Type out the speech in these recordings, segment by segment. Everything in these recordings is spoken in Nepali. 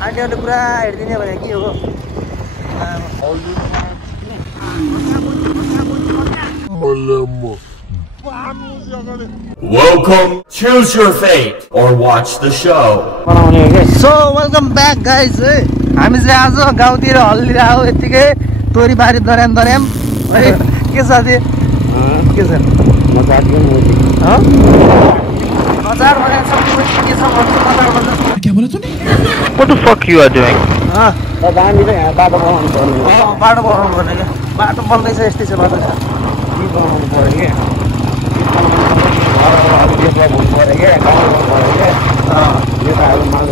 आन्टीहरूले पुरा हेरिदिने भने के हो Welcome, choose your fate or watch the show. So welcome back guys है हामी चाहिँ आज गाउँतिर हल्लिरहेको यतिकै तोरीबारी दर्याम है के साथी के छ नचार भने सब के छ क्या बोला तूने What the fuck you are doing हामी चाहिँ यहाँ बाटो बनाउनु पर्ने बाटो बनाउनु पर्ने के बाटो बन्दैछ यस्तै छ बाटो के बनाउनु पर्यो के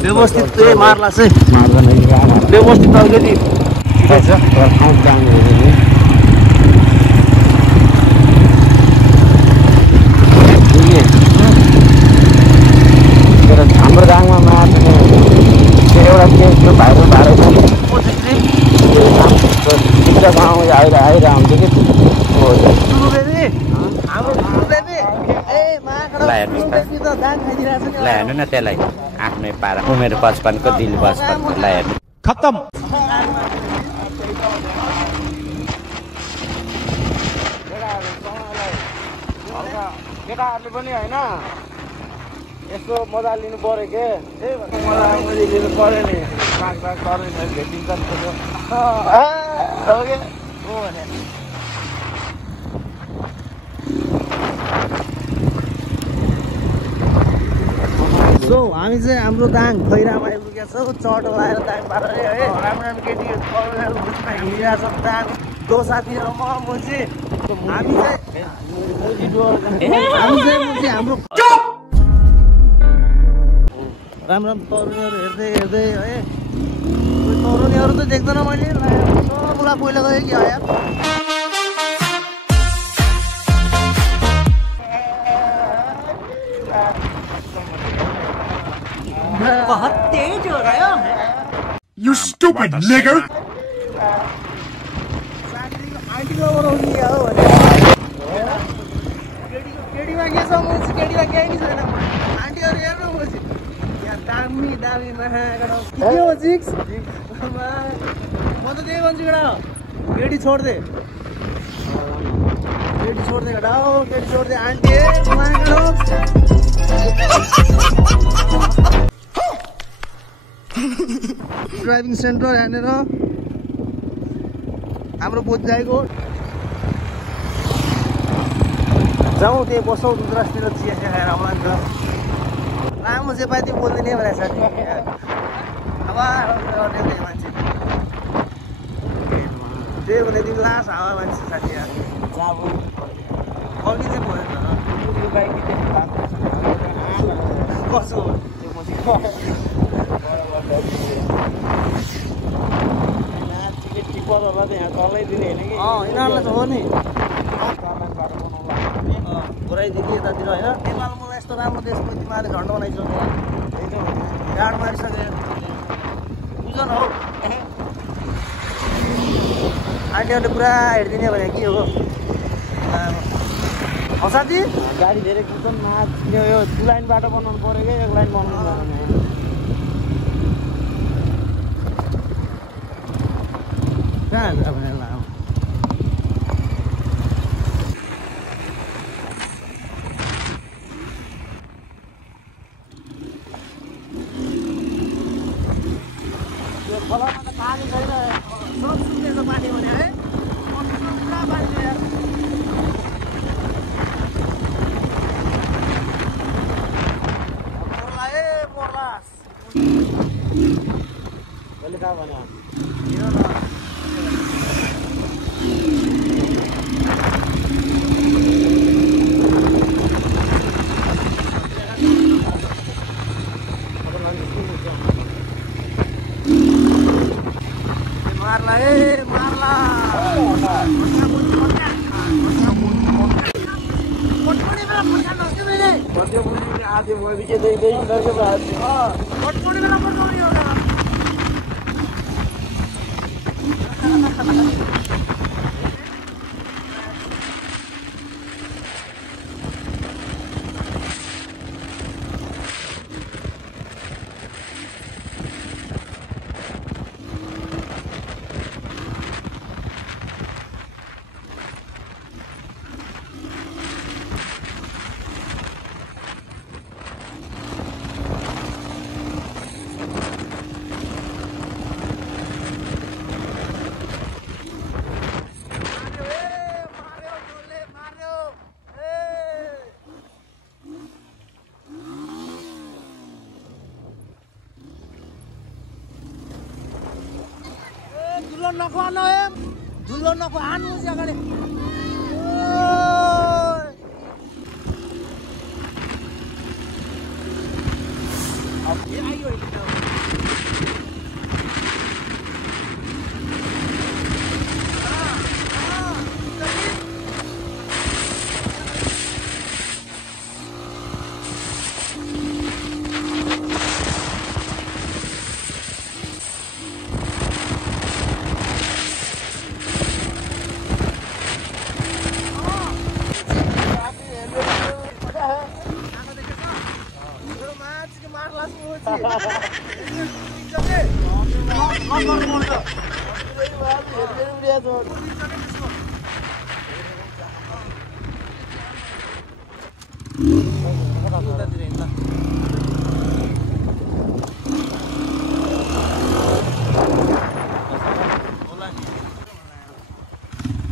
व्यवस्थित मार्ला चाहिँ व्यवस्थित अलिकति हाम्रो गाउँमा मार्ने एउटा त्यो भाइरल गाउँ आइरह हुन्छ कि हेर्नु न त्यसलाई आफ्नै पारा उमेर 55 को दिल 55 हेर्नु खत्तम केटाहरूले पनि होइन यस्तो मजा लिनु पर्यो के मजा लिनु पर्यो नि भेटिन्छ सो हामी चाहिँ हाम्रो दाङ खैरामा आइपुगेका छौँ चटो लगाएर दाङ पारेर है राम्रो केटीहरू हिँडिरहेको छ दाङ दो साथी र म चाहिँ हामी चाहिँ हाम्रो राम्रो तरुनीहरू हेर्दै है तरुनीहरू त देख्दैन मैले सबलाई पहिला गयो कि आयो बहुत तेज हो रहा है You stupid nigger! आन्टीको बनाउनु क्या हो केटीमा के छ म केटीमा केही नि छैन आन्टीहरू हेर्नु म यहाँ दामी के हो जिक्स म त त्यही भन्छु केटा केटी छोड्दे केटा हो केटी छोड्दे आन्टी ड्राइभिङ सेन्टर यहाँनिर हाम्रो बोधजाइको जाउँ त्यही बसौँ दुधराजतिर चिया खाएर आउँला नि त लामो चेपाती बोल्दिने भनेर साथी अब मान्छे त्यही भने तिमी लास हावा मान्छे साथी अघि चाहिँ भएन कसो यिनीहरूलाई त हो नि घुराइदिने यतातिर होइन नेपाल मलाई यस्तो राम्रो देशको तिमीहरूले झन्डा बनाइसक्यो गाड मारिसक्यो बुझ न हौ आन्टीहरूले पुरा हेरिदिने भने के हो साथी गाडी धेरै कुदन यो 2 लाइन बाटो बनाउनु पऱ्यो क्या 1 लाइन बनाउनु पर्ने कहाँ अब लामो यो खोलामा त पानी छैन सब सुकेको पानी भने है पुरा पानी छ यार पर्ला कहिले कहाँ भन्यो मारला आधी विजय दे धुलो नखुवान धुलो नखुवानु अगाडि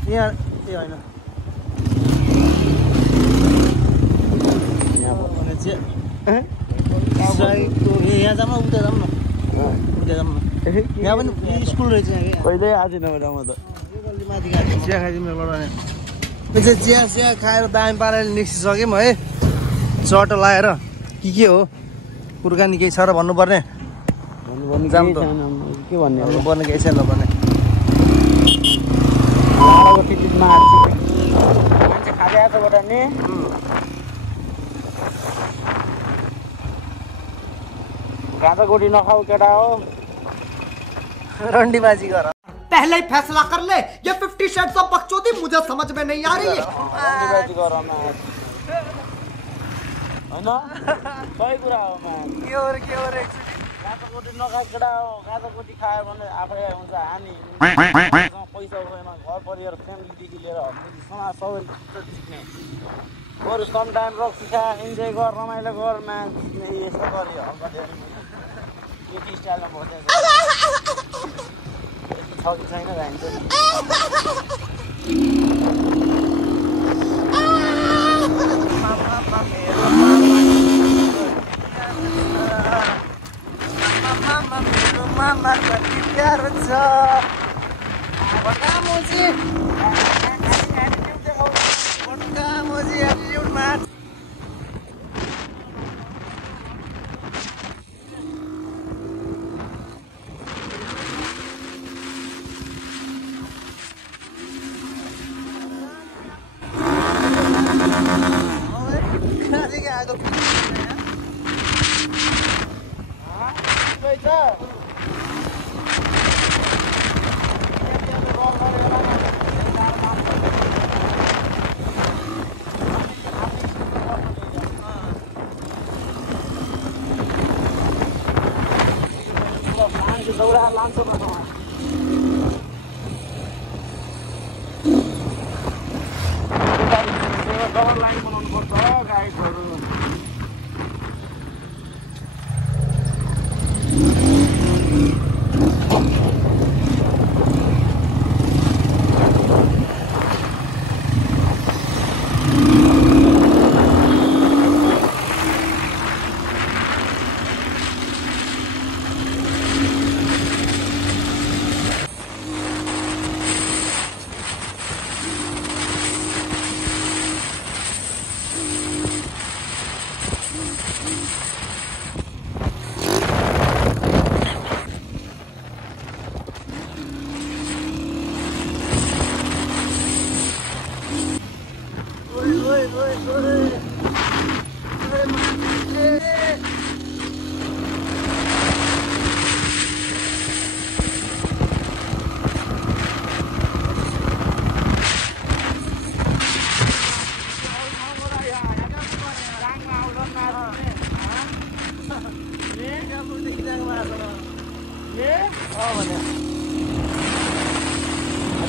यहाँ ए होइन यहाँ जाऊँ न उता जाऊँ न उता जाऊँ न यहाँ पनि स्कुल रहेछ यहाँ कहिल्यै आएको थिएन म त माथि गएको चिया खाइदिउँ एउटा चिया चिया खाएर दामी पाराले निस्किसक्यौँ है चटो लगाएर के हो कुरकानी केही छ र भन्नुपर्ने जाऊँ त के भन्ने भन्नुपर्ने केही छैन भने टिकटमा मान्छे खाँदै आएको बाट नि गाँजा गोटी नखाऊ केटा हो रन्डीबाजी गर पहले ही फैसला कर ले ये 50 शेड्स ऑफ बकचोदी मुझे समझ में नहीं आ रही है रन्डीबाजी गर हैन सही कुरा हो के हो रे गाँजा गोटी नखाए केटा हो गाँजा गोटी खायो भने आफै हुन्छ हानि पैसा छैन घर परिवार फ्यामिलीदेखि लिएर समाज सबै सिक्ने बरु सम टाइम रक सिखा इन्जोय गर रमाइलो गर म्याच सिक्ने यस्तो गऱ्यो हल्का धेरै केटी स्टाइलमा बसेको छ कि छैन जान्छ मामा कति प्यारो छ बडका मोजी एटिट्युड म्याच दौरा लान्छ न डबल लाइन बनाउनु पर्छ गाइडहरू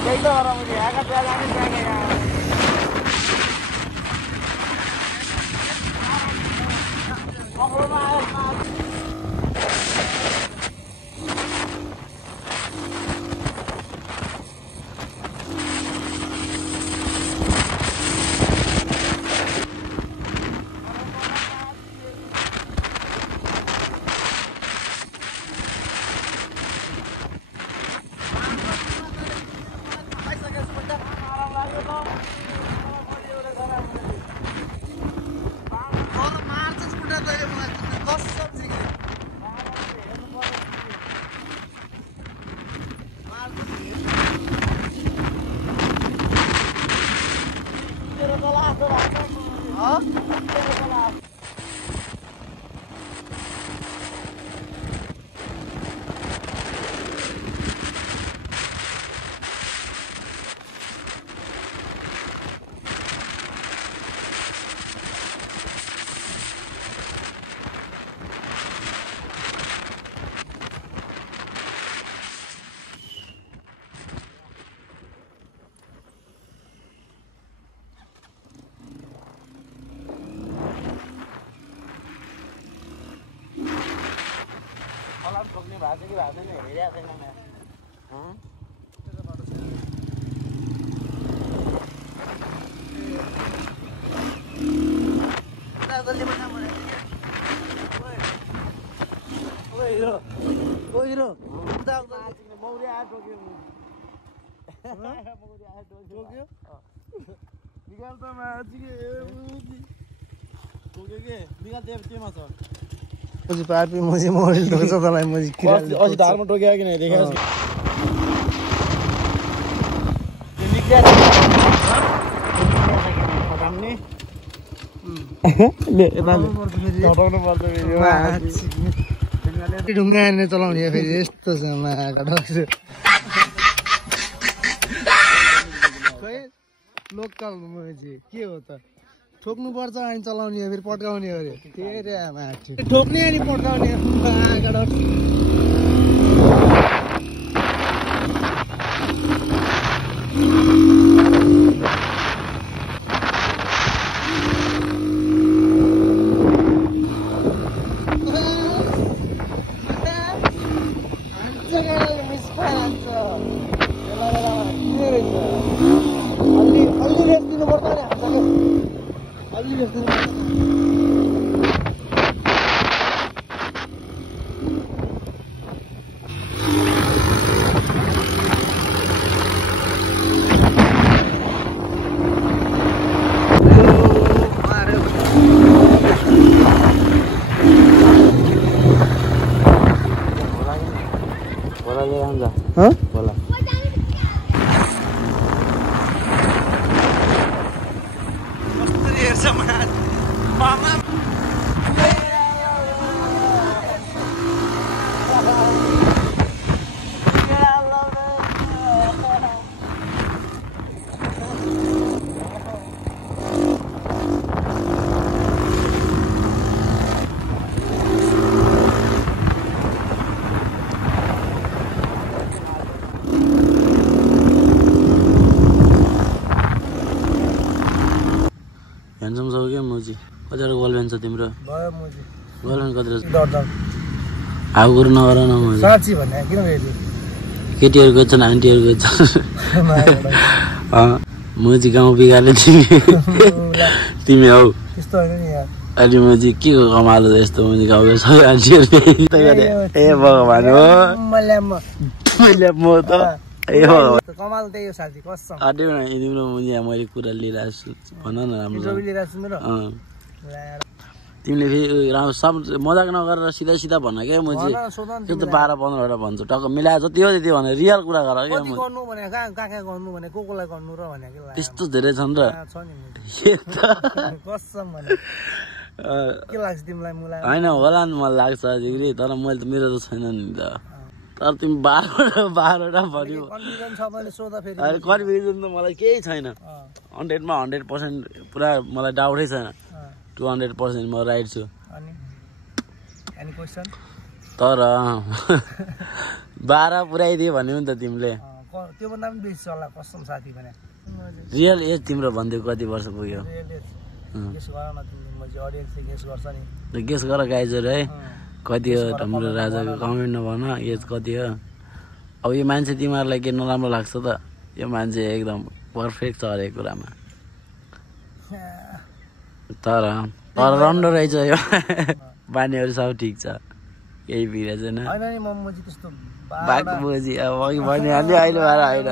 त्यही त हो मैले यहाँका त्यहाँ जाने जाने यहाँ ठोक्ने भएको छ कि भएको छैन हेरिरहेको छैन म मौरी आएर ठोक्यो निकाल त ठोक्यो के निकाल त्यहीमा छ मुझे पार्टी मुझे मोबाइल ठोक्छ तलाई मुझे अझ ढालमा टोक्यो कि नै देखाएको ढुङ्गा हेर्ने चलाउने फेरि यस्तो छ खै लोकल मुझे के हो त ठोक्नु पर्छ अनि चलाउने फेरि पड्काउने अरे फेरि ठोक्ने अनि पड्काउने ह्यान्डसम छ क्या मोजी कतिवटा गर्लफ्रेन्ड छ तिम्रो भयो मुझे गर्लफ्रेन्ड कति रहेछ डर हाउ कुरो नगर न मोजी साँच्ची भन्ने किन भेट्यो केटीहरूको छन् आन्टीहरूको छन् मोजी गाउँ बिगार्ले तिमी हौ त्यस्तो होइन नि यार अनि मोजी के को कमालो यस्तो मोजी गाउँको सबै आन्टीहरू ए भगवान् हो मैले म त ए भगवान् कमाल त्यही हो साथी कसम आड्यो न तिम्रो मुजी मैले कुरा लिइरहेको छु भन न राम्रो तिमीले फेरि राम्रो सब मजाक नगरेर सिधा सिधा भन्न क्या मुजी त्यो त 12-15 वटा भन्छु टक्क मिलाएर जति हो त्यति भने रियल कुरा गर क्या म गर्नु भने कहाँ गर्नु भने कोलाई गर्नु र भने के त्यस्तो धेरै छन् र छ नि कसम भने के लाग्छ तिमीलाई मलाई हैन होला नि मलाई लाग्छ जिग्री तर मैले त मेरो त छैन नि त तर तिमी 12 वटा भन्यो कन्फ्युजन छ भने सोधा फेरि अरे कन्फ्युजन त मलाई केही छैन 100 मा 100% पुरा मलाई डाउटै छैन 200% म राइट छु अनि एनी क्वेशन तर 12 पुराइदियो भन्यो नि त तिमीले त्यो भन्दा पनि बेसी होला कसम साथी भने रियल एज तिम्रो भन्दै कति वर्ष पुग्यो गेस गर न तिमीले मैले ऑडियन्सले गेस गर्छ नि गेस गर गाइजहरु है कति हो हाम्रो राजाको कमेन्टमा भन एज कति हो अब यो मान्छे तिमीहरुलाई के नराम्रो लाग्छ त यो मान्छे एकदम पर्फेक्ट छ हरेक कुरामा तर राम्रो रहेछ यो बानीहरु सब ठीक छ केही बिग्रे छैन हैन नि म मुजी त्यस्तो बाक मुजी अब अघि भन्ने हाल्यो अहिले भएर हैन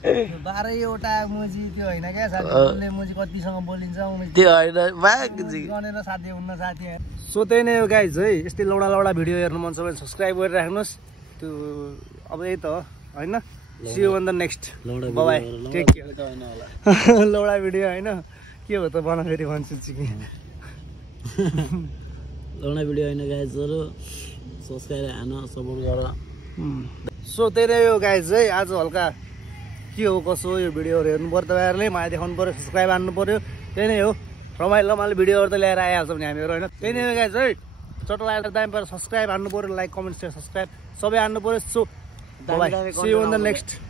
12 वटा मुजी त्यो हैन क्या साथीले मुजी कतिसँग बोलिन्छ त्यो हैन बाक जी गनेर साथी हुन्न साथी सो त्यही नै हो गाइज है यस्तै लौडा भिडियो हेर्नु मन छ भने सब्स्क्राइब गरेर राख्नुस् त्यो अब यही त हो हैन see you on the next bye bye take care लौडा भिडियो हैन के हो त बना फेरि भन्छु कि एउटा भिडियो होइन गाइजहरु सब्स्क्राइब हान सपोर्ट गर सो त्यही नै हो गाइज है आज हल्का के हो कसो यो भिडियोहरू हेर्नु पर्यो तपाईँहरूले मलाई देखाउनु पर्यो सब्सक्राइब हान्नु पर्यो त्यही नै हो रमाइलो भिडियोहरू त ल्याएर आइहाल्छौँ नि हामीहरू होइन त्यही नै हो गाइज है चटो लागेर दामी पर्यो सब्सक्राइब हान्नु पर्यो लाइक कमेन्ट सेयर सब्सक्राइब सबै हान्नु पर्यो so by C you in the next